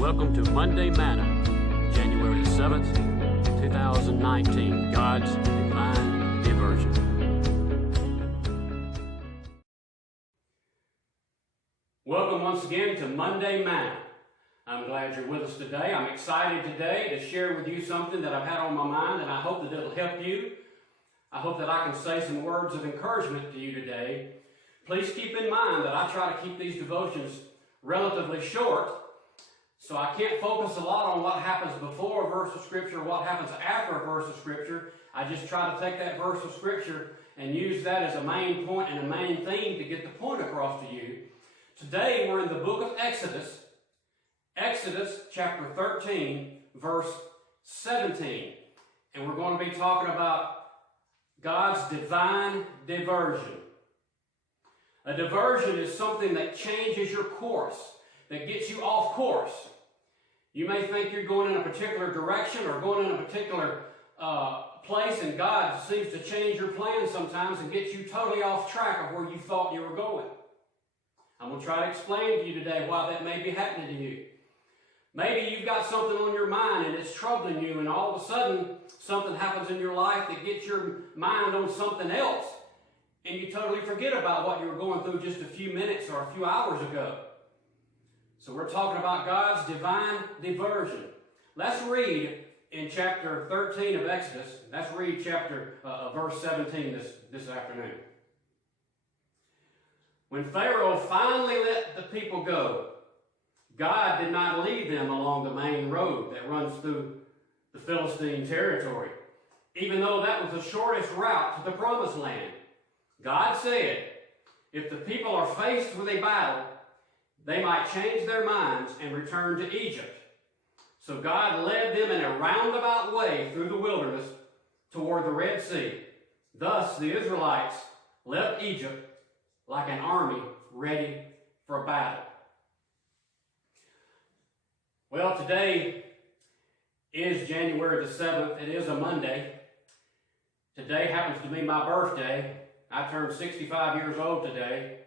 Welcome to Monday Manna, January the 7th, 2019, God's Divine Diversion. Welcome once again to Monday Manna. I'm glad you're with us today. I'm excited today to share with you something that I've had on my mind, and I hope that it'll help you. I hope that I can say some words of encouragement to you today. Please keep in mind that I try to keep these devotions relatively short, so I can't focus a lot on what happens before a verse of Scripture, what happens after a verse of Scripture. I just try to take that verse of Scripture and use that as a main point and a main theme to get the point across to you. Today we're in the book of Exodus, Exodus chapter 13, verse 17. And we're going to be talking about God's divine diversion. A diversion is something that changes your course, that gets you off course. You may think you're going in a particular direction or going in a particular place, and God seems to change your plans sometimes and get you totally off track of where you thought you were going. I'm going to try to explain to you today why that may be happening to you. Maybe you've got something on your mind and it's troubling you, and all of a sudden something happens in your life that gets your mind on something else, and you totally forget about what you were going through just a few minutes or a few hours ago. So we're talking about God's divine diversion. Let's read in chapter 13 of Exodus. Let's read verse 17 this afternoon. When Pharaoh finally let the people go, God did not lead them along the main road that runs through the Philistine territory, even though that was the shortest route to the promised land. God said, if the people are faced with a battle, they might change their minds and return to Egypt. So God led them in a roundabout way through the wilderness toward the Red Sea. Thus the Israelites left Egypt like an army ready for battle. Well, today is January the 7th. It is a Monday. Today happens to be my birthday. I turned 65 years old today.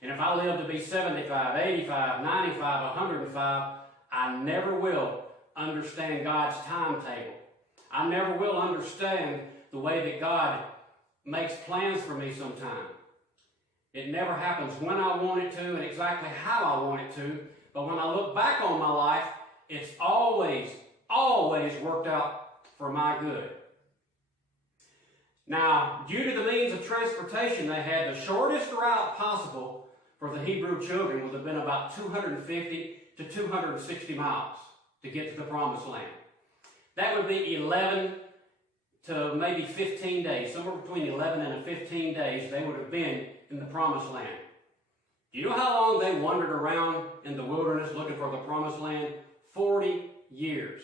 And if I live to be 75, 85, 95, 105, I never will understand God's timetable. I never will understand the way that God makes plans for me sometimes. It never happens when I want it to and exactly how I want it to. But when I look back on my life, it's always worked out for my good. Now, due to the means of transportation they had, the shortest route possible for the Hebrew children would have been about 250 to 260 miles to get to the promised land. That would be 11 to maybe 15 days. Somewhere between 11 and 15 days they would have been in the promised land. Do you know how long they wandered around in the wilderness looking for the promised land? 40 years.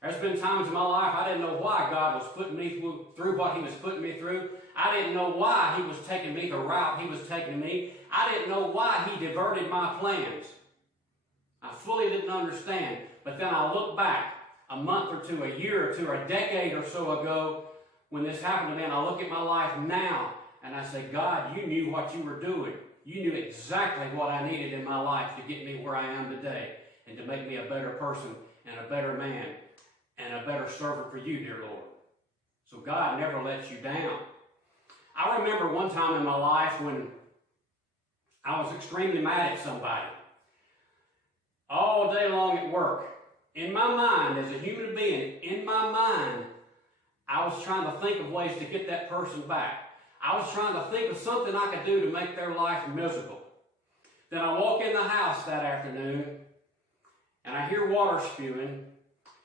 There's been times in my life I didn't know why God was putting me through what He was putting me through. I didn't know why He was taking me the route He was taking me. I didn't know why He diverted my plans. I fully didn't understand. But then I look back a month or two, a year or two, or a decade or so ago when this happened to me, and I look at my life now and I say, God, you knew what you were doing. You knew exactly what I needed in my life to get me where I am today and to make me a better person and a better man and a better servant for you, dear Lord. So God never lets you down. I remember one time in my life when I was extremely mad at somebody. All day long at work, in my mind, as a human being, in my mind, I was trying to think of ways to get that person back. I was trying to think of something I could do to make their life miserable. Then I walk in the house that afternoon, and I hear water spewing,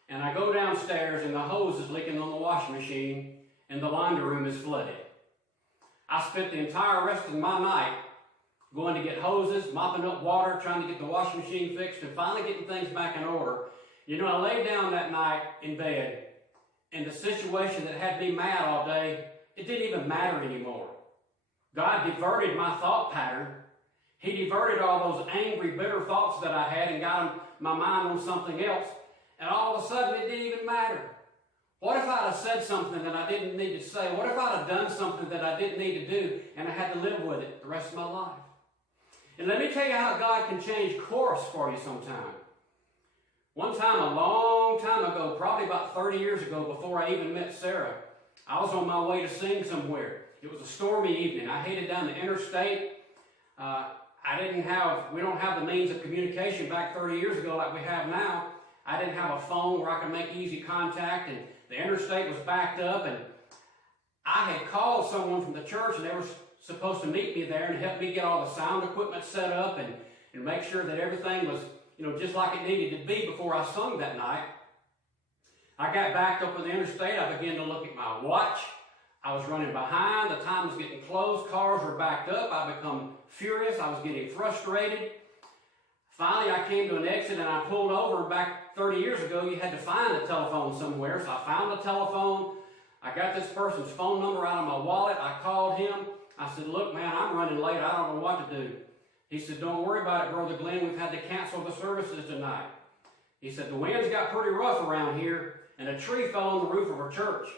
and I go downstairs, and the hose is leaking on the washing machine, and the laundry room is flooded. I spent the entire rest of my night going to get hoses, mopping up water, trying to get the washing machine fixed, and finally getting things back in order. You know, I laid down that night in bed, and the situation that had me mad all day, it didn't even matter anymore. God diverted my thought pattern. He diverted all those angry, bitter thoughts that I had and got my mind on something else, and all of a sudden it didn't even matter. What if I'd have said something that I didn't need to say? What if I'd have done something that I didn't need to do and I had to live with it the rest of my life? And let me tell you how God can change course for you sometime. One time, a long time ago, probably about 30 years ago, before I even met Sarah, I was on my way to sing somewhere. It was a stormy evening. I headed down the interstate. We don't have the means of communication back 30 years ago like we have now. I didn't have a phone where I could make easy contact, and the interstate was backed up, and I had called someone from the church, and they were supposed to meet me there and help me get all the sound equipment set up and make sure that everything was, just like it needed to be before I sung that night. I got backed up on the interstate. I began to look at my watch. I was running behind. The time was getting close. Cars were backed up. I become furious. I was getting frustrated. Finally, I came to an exit and I pulled over. Back 30 years ago, you had to find a telephone somewhere. So I found a telephone. I got this person's phone number out of my wallet. I called him. I said, "Look, man, I'm running late. I don't know what to do." He said, "Don't worry about it, Brother Glenn. We've had to cancel the services tonight." He said, "The winds got pretty rough around here, and a tree fell on the roof of our church."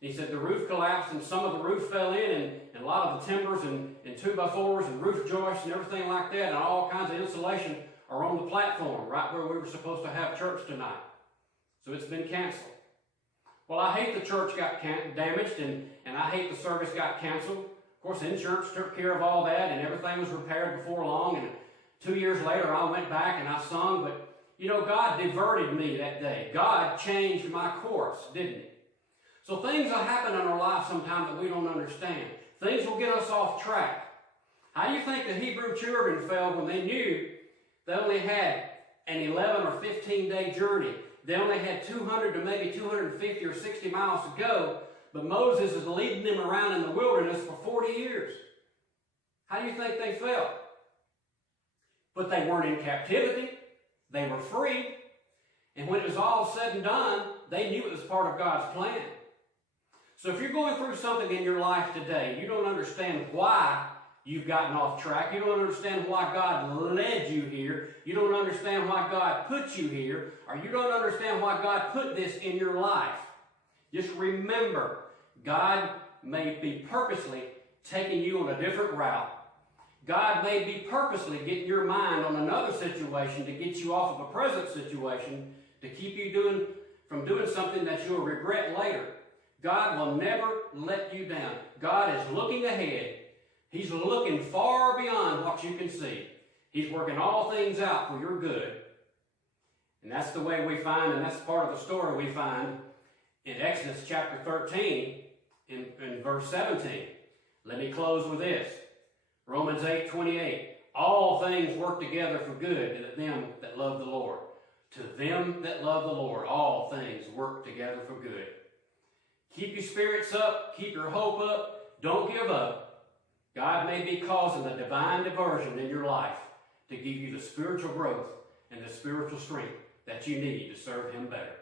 He said the roof collapsed and some of the roof fell in, and a lot of the timbers and 2x4s and roof joists and everything like that and all kinds of insulation are on the platform right where we were supposed to have church tonight. So it's been canceled. Well, I hate the church got damaged and I hate the service got canceled. Of course, insurance took care of all that and everything was repaired before long. And 2 years later, I went back and I sung. But, God diverted me that day. God changed my course, didn't He? So things will happen in our life sometimes that we don't understand. Things will get us off track. How do you think the Hebrew children felt when they knew they only had an 11 or 15-day journey? They only had 200 to maybe 250 or 60 miles to go, but Moses is leading them around in the wilderness for 40 years. How do you think they felt? But they weren't in captivity. They were free. And when it was all said and done, they knew it was part of God's plan. So if you're going through something in your life today, you don't understand why you've gotten off track, you don't understand why God led you here, you don't understand why God put you here, or you don't understand why God put this in your life, just remember, God may be purposely taking you on a different route. God may be purposely getting your mind on another situation to get you off of a present situation to keep you from doing something that you'll regret later. God will never let you down. God is looking ahead. He's looking far beyond what you can see. He's working all things out for your good. And that's the way we find, and that's part of the story we find in Exodus chapter 13 in verse 17. Let me close with this. Romans 8:28. All things work together for good to them that love the Lord. To them that love the Lord, all things work together for good. Keep your spirits up. Keep your hope up. Don't give up. God may be causing a divine diversion in your life to give you the spiritual growth and the spiritual strength that you need to serve Him better.